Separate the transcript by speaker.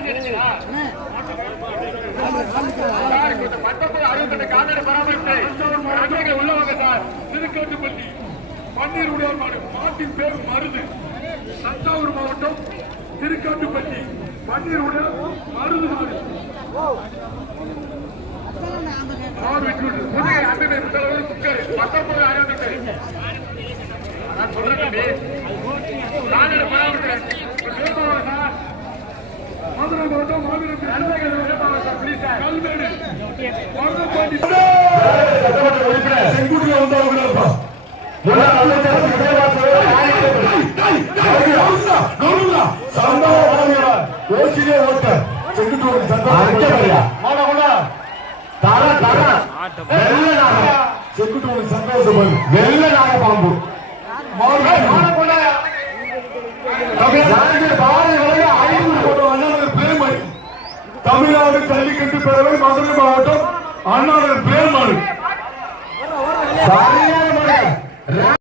Speaker 1: Sir அறுபத்தெட்டு கால்நடை பராமரிப்பு உள்ளவங்க சார் திருக்கோட்டுப்பள்ளி பன்னீர் உடையார் மாடு மாட்டின் பேர் மருது தஞ்சாவூர் மாவட்டம் திருக்காட்டுப்பள்ளி பன்னீர் உடல் மருது பத்தொன்பது அறுபத்தெட்டு நான் சொல்றேன் தம்பி கால்நடை பராமரிப்பு வேட்பாளர் சார் மதுரை மாவட்டம் மாவீரம் கல்மேடு மருதப்பாண்டி
Speaker 2: சட்டமன்ற உறுப்பினர் செங்குடியில் வந்தவங்க இருப்பா. அமைச்சர் ஓட்ட. சந்தோஷம். தர, தர. வெள்ள நாகம். செங்குட்டுவன் சந்தோஷம். வெள்ள நாக பாம்பு தமிழ்நாடு கல்வி கட்டு பேரவை மதுரை அண்ணாவின் பேர்